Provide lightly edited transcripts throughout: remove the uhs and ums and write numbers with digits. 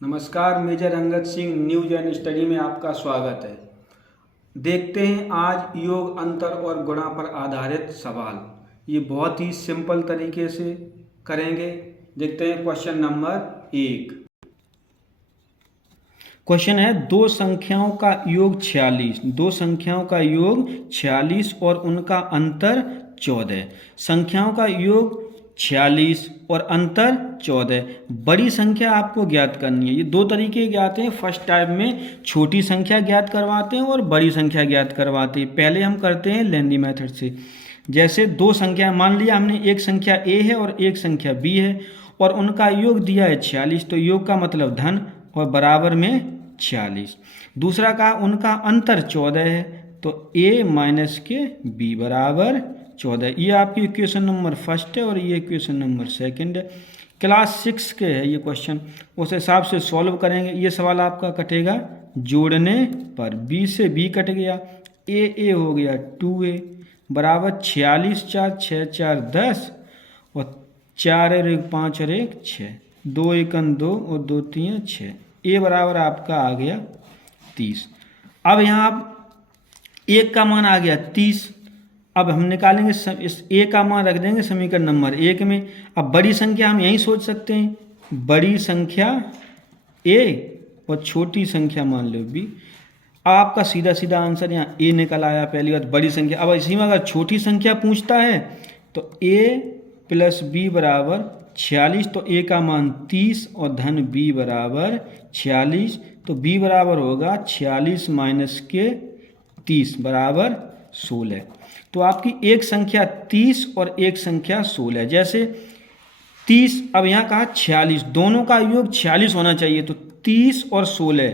नमस्कार, major Angad Singh news and study में आपका स्वागत है। देखते हैं आज योग, अंतर और गुणा पर आधारित सवाल। ये बहुत ही सिंपल तरीके से करेंगे। देखते हैं क्वेश्चन नंबर 1। क्वेश्चन है दो संख्याओं का योग 46, दो संख्याओं का योग 46 और उनका अंतर 14। संख्याओं का योग 46 और अंतर 14। बड़ी संख्या आपको ज्ञात करनी है। ये दो तरीके ज्ञात हैं। फर्स्ट टाइप में छोटी संख्या ज्ञात करवाते हैं और बड़ी संख्या ज्ञात करवाते हैं। पहले हम करते हैं लेंदी मेथड से। जैसे दो संख्या मान लिया हमने, एक संख्या a है और एक संख्या b है और उनका योग दिया है 46, तो योग का मतलब धन और बराबर में 46। दूसरा कहा उनका अंतर 14 है, तो a माइनस के b बराबर 14। ये आपकी इक्वेशन नंबर फर्स्ट है और ये इक्वेशन नंबर सेकंड है। क्लास 6 के है ये क्वेश्चन, उस हिसाब से सॉल्व करेंगे। ये सवाल आपका कटेगा जोड़ने पर। b से b कट गया, a हो गया 2a बराबर 46 4 6 4 10 और 4 और 1 5 और 1 6, 2 1 2 और 2 3 6। a बराबर आपका आ गया 30। अब यहाँ आप एक का मान आ गया 30। अब हम निकालेंगे इस a का मान रख देंगे समीकरण नंबर 1 में। अब बड़ी संख्या हम यही सोच सकते हैं, बड़ी संख्या a और छोटी संख्या मान लो b। आपका सीधा सीधा आंसर यहाँ a निकल आया पहली बात, बड़ी संख्या। अब इसी में अगर छोटी संख्या पूछता है तो a प्लस b बराबर 46, तो a का मान 30 और धन b बराबर 46, तो b बराबर होगा 46 माइनस के 30 बराबर 16। तो आपकी एक संख्या 30 और एक संख्या 16। जैसे 30, अब यहाँ कहा 46, दोनों का योग 46 होना चाहिए, तो 30 और 16,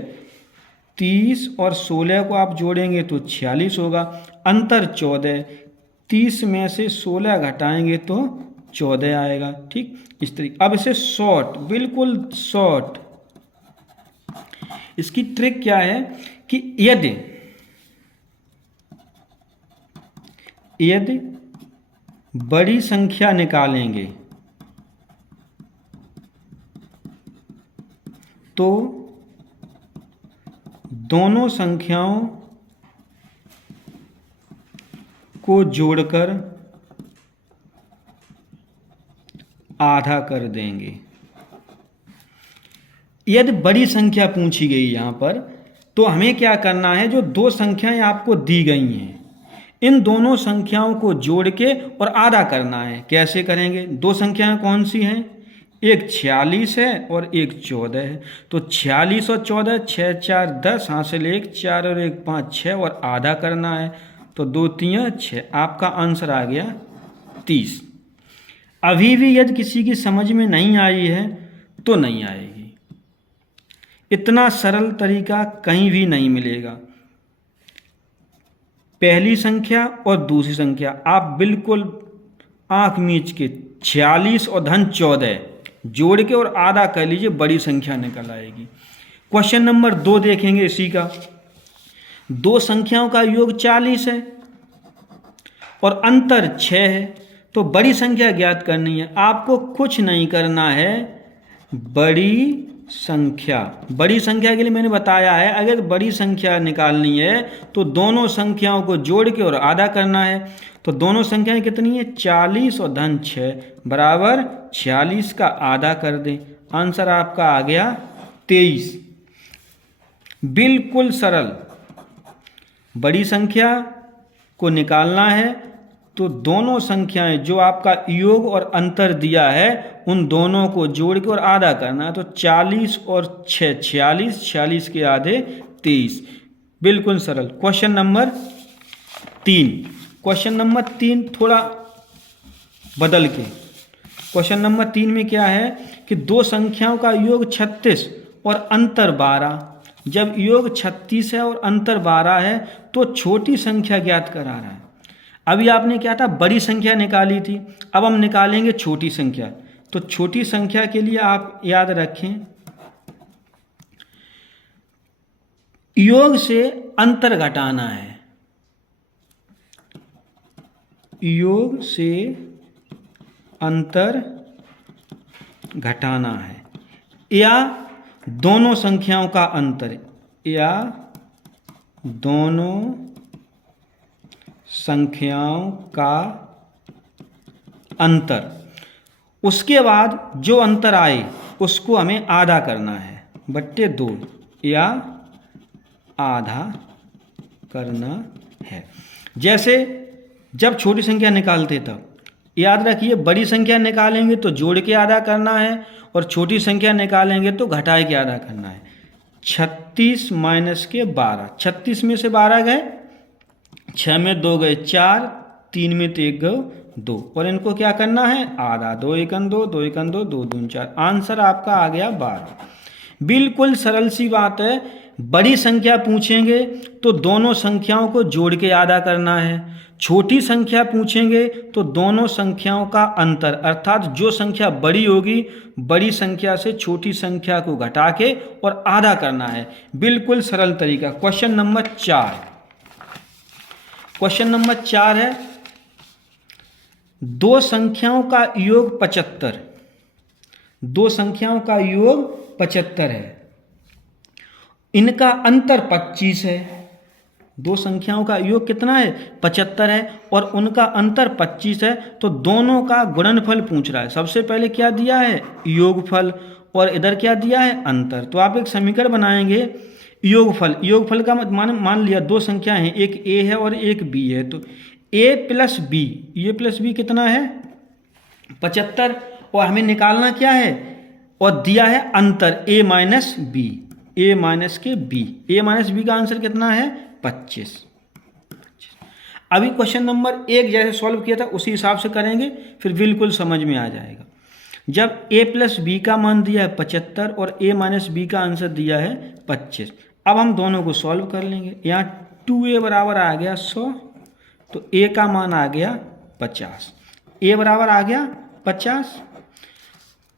30 और 16 को आप जोड़ेंगे तो 46 होगा। अंतर 14, 30 में से 16 घटाएंगे तो 14 आएगा। ठीक इस तरीके। अब इसे शॉर्ट, बिल्कुल शॉर्ट। इसकी ट्रिक क्या है कि यदि बड़ी संख्या निकालेंगे तो दोनों संख्याओं को जोड़कर आधा कर देंगे। यदि बड़ी संख्या पूछी गई यहाँ पर, तो हमें क्या करना है, जो दो संख्याएं आपको दी गई हैं इन दोनों संख्याओं को जोड़ के और आधा करना है। कैसे करेंगे? दो संख्याएं कौन सी हैं? एक 46 है और एक 14 है। तो 46 और 14, 6 4 10, हासिल 1 4 और 1 5 6 और आधा करना है, तो 2 3 6। आपका आंसर आ गया 30। अभी भी यदि किसी की समझ में नहीं आई है तो नहीं आएगी। इतना सरल तरीका कहीं भी नहीं मिलेगा। पहली संख्या और दूसरी संख्या आप बिल्कुल आंख मीच के 46 और धन 14 जोड़ के और आधा कर लीजिए, बड़ी संख्या निकल आएगी। क्वेश्चन नंबर 2 देखेंगे इसी का। दो संख्याओं का योग 40 है और अंतर 6 है, तो बड़ी संख्या ज्ञात करनी है। आपको कुछ नहीं करना है, बड़ी संख्या के लिए मैंने बताया है, अगर बड़ी संख्या निकालनी है तो दोनों संख्याओं को जोड़ के और आधा करना है। तो दोनों संख्याएं कितनी है? 40 और धन 6 बराबर 46 का आधा कर दें। आंसर आपका आ गया 23। बिल्कुल सरल। बड़ी संख्या को निकालना है तो दोनों संख्याएं जो आपका योग और अंतर दिया है उन दोनों को जोड़ के और आधा करना है। तो 40 और 6 46, 46 के आधे 23। बिल्कुल सरल। Question number 3। क्वेश्चन नंबर 3 थोड़ा बदल के। क्वेश्चन नंबर 3 में क्या है कि दो संख्याओं का योग 36 और अंतर 12। जब योग 36 है और अंतर 12 है तो छोटी संख्या ज्ञात करा रहा है। अभी आपने क्या था, बड़ी संख्या निकाली थी, अब हम निकालेंगे छोटी संख्या। तो छोटी संख्या के लिए आप याद रखें, योग से अंतर घटाना है, योग से अंतर घटाना है, या दोनों संख्याओं का अंतर या दोनों संख्याओं का अंतर, उसके बाद जो अंतर आए उसको हमें आधा करना है, बट्टे 2 या आधा करना है। जैसे जब छोटी संख्या निकालते तब याद रखिए, बड़ी संख्या निकालेंगे तो जोड़ के आधा करना है और छोटी संख्या निकालेंगे तो घटाए के आधा करना है। 36 माइनस के 12, 36 में से 12 गए, 6 में 2 गए 4, 3 में 1 गए 2, और इनको क्या करना है आधा, 2 एकन 2, 2 एकन 2, 2 दून 4, आंसर आपका आ गया 12। बिल्कुल सरल सी बात है। बड़ी संख्या पूछेंगे तो दोनों संख्याओं को जोड़ के आधा करना है, छोटी संख्या पूछेंगे तो दोनों संख्याओं का अंतर अर्थात जो संख्या बड़ी होगी बड़ी संख्या से छोटी संख्या को घटा के और आधा करना है। बिल्कुल सरल तरीका। क्वेश्चन नंबर 4, क्वेश्चन नंबर 4 है, दो संख्याओं का योग 75, दो संख्याओं का योग 75 है, इनका अंतर 25 है। दो संख्याओं का योग कितना है 75 है और उनका अंतर 25 है, तो दोनों का गुणनफल पूछ रहा है। सबसे पहले क्या दिया है योगफल और इधर क्या दिया है अंतर। तो आप एक समीकरण बनाएंगे योगफल, योगफल का मान लिया दो संख्या हैं, एक a है और एक b है, तो a प्लस बी, ये प्लस बी कितना है 75, और हमें निकालना क्या है और दिया है अंतर a minus B, a minus के b, a माइनस बी का आंसर कितना है 25। अभी क्वेश्चन नंबर 1 जैसे सॉल्व किया था उसी हिसाब से करेंगे, फिर बिल्कुल समझ में आ जाएगा। जब a प्लस बी का मान दिया है 75 और a माइनस बी का आंसर दिया है 25, अब हम दोनों को सॉल्व कर लेंगे। यहाँ 2a बराबर आ गया 100, तो a का मान आ गया 50, a बराबर आ गया 50।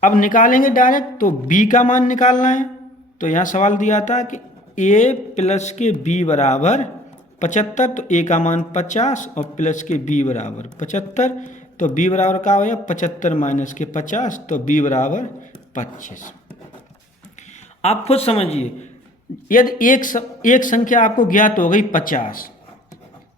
अब निकालेंगे डायरेक्ट, तो b का मान निकालना है। तो यहाँ सवाल दिया था कि a प्लस के b बराबर 75, तो a का मान 50 और प्लस के b बराबर 75, तो b बराबर क्या हो गया 75 माइनस के 50, तो b बराबर 25। आप खुद समझिए, यदि एक संख्या आपको ज्ञात हो गई 50,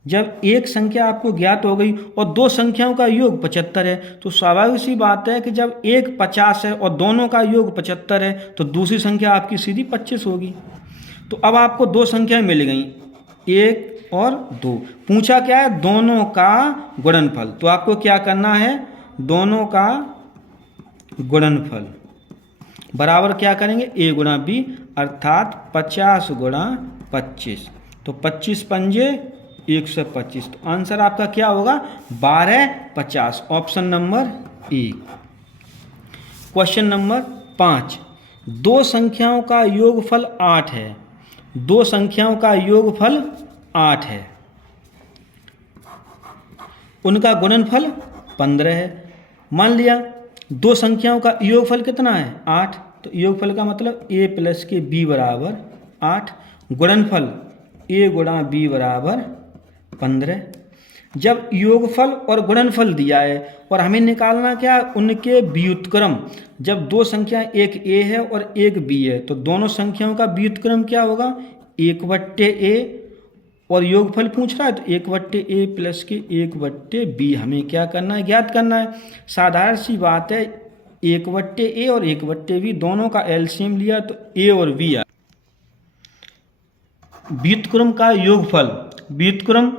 जब एक संख्या आपको ज्ञात हो गई और दो संख्याओं का योग 75 है, तो स्वाभाविक सी बात है कि जब एक 50 है और दोनों का योग 75 है तो दूसरी संख्या आपकी सीधी 25 होगी। तो अब आपको दो संख्याएं मिल गई, 1 और 2। पूछा क्या है दोनों का गुणनफल, तो आपको क्या करना है दोनों का गुणनफल बराबर क्या करेंगे a गुणा बी, अर्थात 50 गुणा 25, तो 25 पंजे 125, तो आंसर आपका क्या होगा 1250, option number A. Question number 5, दो संख्याओं का योगफल 8 है, दो संख्याओं का योगफल 8 है, उनका गुणनफल 15 है। मान लिया दो संख्याओं का योगफल कितना है 8, तो योगफल का मतलब a प्लस के b बराबर 8, गुणनफल a गुणा b बराबर 15। जब योगफल और गुणनफल दिया है और हमें निकालना क्या उनके व्युत्क्रम, जब दो संख्या एक a है और एक b है तो दोनों संख्याओं का व्युत्क्रम क्या होगा 1/a, और योगफल पूछ रहा है तो 1/a प्लस के 1/b हमें क्या करना है ज्ञात करना है। साधारण सी बात है, 1/a और 1/b दोनों का एलसीएम लिया तो a और b आया। व्युत्क्रम का योगफल, व्युत्क्रम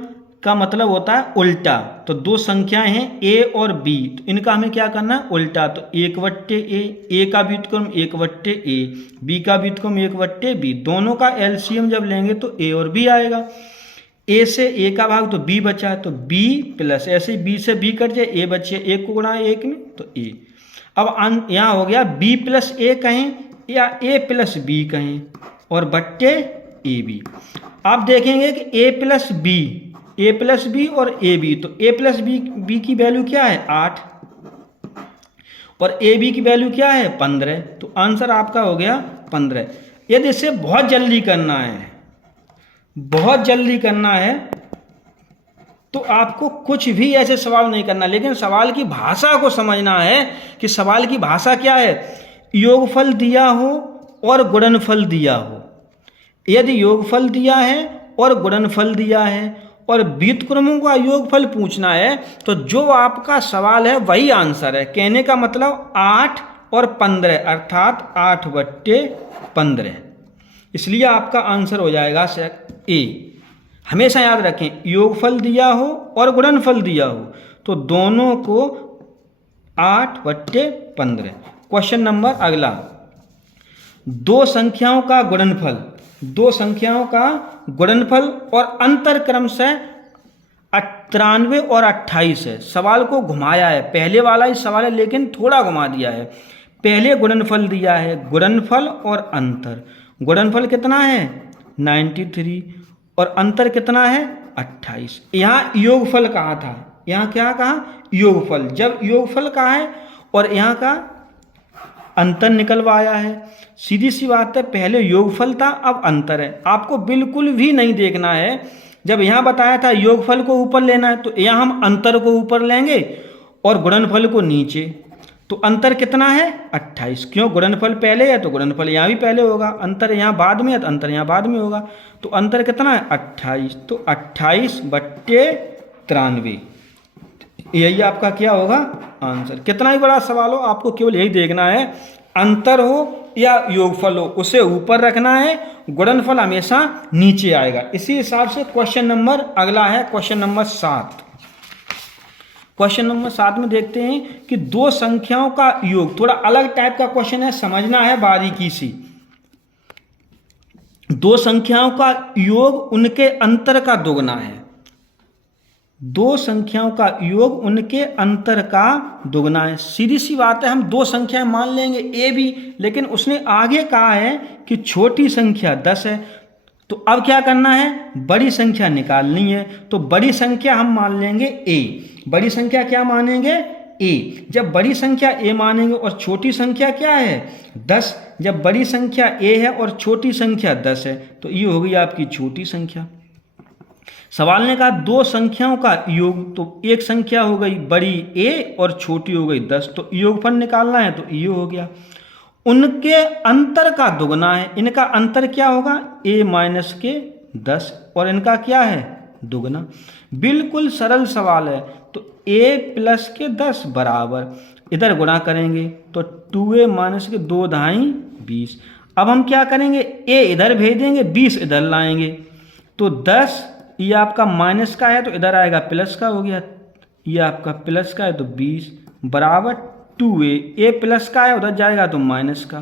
का मतलब होता है उल्टा, तो दो संख्याएं हैं a और b, तो इनका हमें क्या करना है उल्टा, तो 1/a, a का व्युत्क्रम 1/a, b का व्युत्क्रम 1/b, दोनों का एलसीएम जब लेंगे तो a और b आएगा। a से a का भाग तो b बचा, तो b प्लस, ऐसे b से b कट जाए a बचे, 1 को गुणा 1 में तो a। अब यहाँ हो गया b प्लस a कहें या a प्लस b कहें और बट्टे ए बी। आप देखेंगे कि a प्लस बी और ए बी, तो a प्लस बी की वैल्यू क्या है 8 और ए बी की वैल्यू क्या है 15, तो आंसर आपका हो गया 15। यदि इसे बहुत जल्दी करना है, बहुत जल्दी करना है तो आपको कुछ भी ऐसे सवाल नहीं करना, लेकिन सवाल की भाषा को समझना है कि सवाल की भाषा क्या है। योगफल दिया हो और गुणनफल दिया हो। यदि योगफल दिया है और गुणनफल दिया है और व्युत्क्रमों का योगफल पूछना है तो जो आपका सवाल है वही आंसर है। कहने का मतलब 8 और 15 अर्थात 8/15, इसलिए आपका आंसर हो जाएगा ए। हमेशा याद रखें, योगफल दिया हो और गुणनफल दिया हो तो दोनों को 8/15। क्वेश्चन नंबर अगला, दो संख्याओं का गुणनफल, दो संख्याओं का गुणनफल और अंतर क्रमशः 93 और 28 है। सवाल को घुमाया है, पहले वाला ही सवाल है लेकिन थोड़ा घुमा दिया है। पहले गुणनफल दिया है, गुणनफल और अंतर। गुणनफल कितना है 93 और अंतर कितना है 28। यहाँ योगफल कहा था, यहाँ क्या कहा योगफल। जब योगफल कहा है और यहाँ का अंतर निकलवाया है, सीधी सी बात है, पहले योगफल था अब अंतर है। आपको बिल्कुल भी नहीं देखना है, जब यहाँ बताया था योगफल को ऊपर लेना है तो यहाँ हम अंतर को ऊपर लेंगे और गुणनफल को नीचे। तो अंतर कितना है 28, क्यों गुणनफल पहले है तो गुणनफल यहाँ भी पहले होगा, अंतर यहाँ बाद में है तो अंतर यहाँ बाद में होगा। तो अंतर कितना है 28, तो 28/93 यही आपका क्या होगा आंसर। कितना ही बड़ा सवाल हो आपको केवल यही देखना है, अंतर हो या योगफल हो उसे ऊपर रखना है, गुणनफल हमेशा नीचे आएगा। इसी हिसाब से क्वेश्चन नंबर अगला है क्वेश्चन नंबर 7। क्वेश्चन नंबर 7 में देखते हैं कि दो संख्याओं का योग, थोड़ा अलग टाइप का क्वेश्चन है, समझना है बारीकी से। दो संख्याओं का योग उनके अंतर का दोगुना है। दो संख्याओं का योग उनके अंतर का दोगुना है। सीधी सी बात है, हम दो संख्याएं मान लेंगे ए बी, लेकिन उसने आगे कहा है कि छोटी संख्या 10 है। तो अब क्या करना है, बड़ी संख्या निकालनी है। तो बड़ी संख्या हम मान लेंगे ए। बड़ी संख्या क्या मानेंगे ए। जब बड़ी संख्या ए मानेंगे और छोटी संख्या क्या है 10, जब बड़ी संख्या ए है और छोटी संख्या 10 है तो ये हो गई आपकी छोटी संख्या। सवाल ने कहा दो संख्याओं का योग, तो एक संख्या हो गई बड़ी ए और छोटी हो गई 10, तो योगफल निकालना है तो ये हो गया। उनके अंतर का दुगना है, इनका अंतर क्या होगा a माइनस के 10 और इनका क्या है दुगना। बिल्कुल सरल सवाल है। तो a प्लस के 10 बराबर, इधर गुणा करेंगे तो 2a माइनस के 2 ढाई 20। अब हम क्या करेंगे, a इधर भेजेंगे 20 इधर लाएंगे, तो 10 ये आपका माइनस का है तो इधर आएगा प्लस का हो गया, ये आपका प्लस का है तो 20 बराबर 2a, a प्लस का है उधर जाएगा तो माइनस का।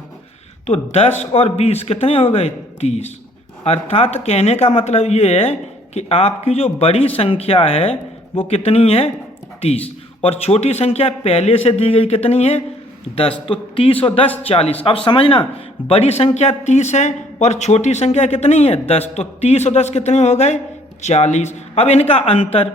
तो 10 और 20 कितने हो गए 30। अर्थात कहने का मतलब ये है कि आपकी जो बड़ी संख्या है वो कितनी है 30 और छोटी संख्या पहले से दी गई कितनी है 10। तो 30 और 10 40। अब समझना, बड़ी संख्या 30 है और छोटी संख्या कितनी है 10, तो 30 और 10 कितने हो गए 40। अब इनका अंतर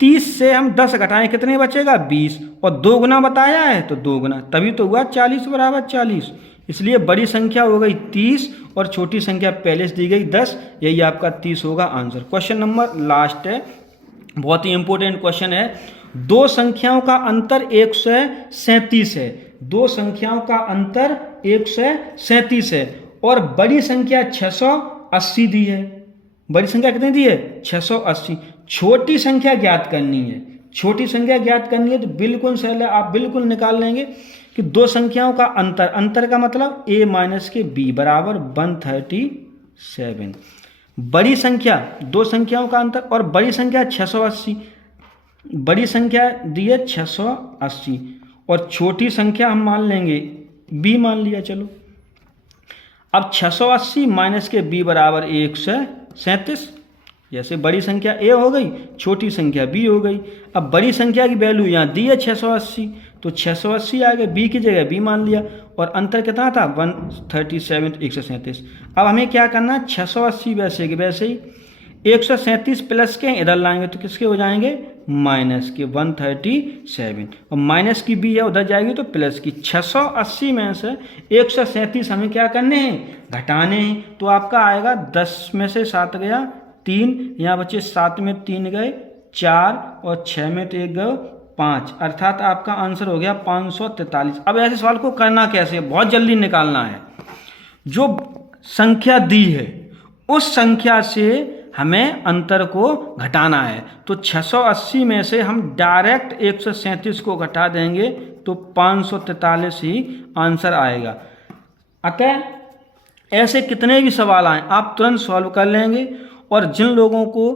30 से हम 10 घटाएं कितने बचेगा 20 और 2 गुना बताया है तो 2 गुना, तभी तो हुआ 40 बराबर 40। इसलिए बड़ी संख्या हो गई 30 और छोटी संख्या पहले से दी गई 10, यही आपका 30 होगा आंसर। क्वेश्चन नंबर लास्ट है, बहुत ही इंपॉर्टेंट क्वेश्चन है। दो संख्याओं का अंतर 137 है। दो संख्याओं का अंतर 137 है और बड़ी संख्या 680 दी है। बड़ी संख्या कितनी दी है 680। छोटी संख्या ज्ञात करनी है। छोटी संख्या ज्ञात करनी है तो बिल्कुल सरल है, आप बिल्कुल निकाल लेंगे कि दो संख्याओं का अंतर, अंतर का मतलब a माइनस के b बराबर 137। बड़ी संख्या, दो संख्याओं का अंतर और बड़ी संख्या 680, बड़ी संख्या दी है 680 और छोटी संख्या हम मान लेंगे b मान लिया। चलो अब 680 माइनस के b बराबर 137। जैसे बड़ी संख्या a हो गई, छोटी संख्या b हो गई। अब बड़ी संख्या की वैल्यू यहाँ दी है 680, तो 680 आ गए, b की जगह b मान लिया और अंतर कितना था 137 137। अब हमें क्या करना है 680 वैसे के वैसे ही 137 प्लस के इधर लाएंगे तो किसके हो जाएंगे माइनस के 137 और माइनस की b है उधर जाएगी तो प्लस की। 680 में से 137 हमें क्या करने हैं घटाने हैं, तो आपका आएगा 10 में से 7 गया 3, यहाँ बचे 7 में 3 गए 4 और 6 में तो 1 गए 5, अर्थात आपका आंसर हो गया 543। अब ऐसे सवाल को करना कैसे, बहुत जल्दी निकालना है। जो संख्या दी है उस संख्या से हमें अंतर को घटाना है। तो 680 में से हम डायरेक्ट 137 को घटा देंगे तो 543 ही आंसर आएगा। अतः ऐसे कितने भी सवाल आए आप तुरंत सॉल्व कर लेंगे। और जिन लोगों को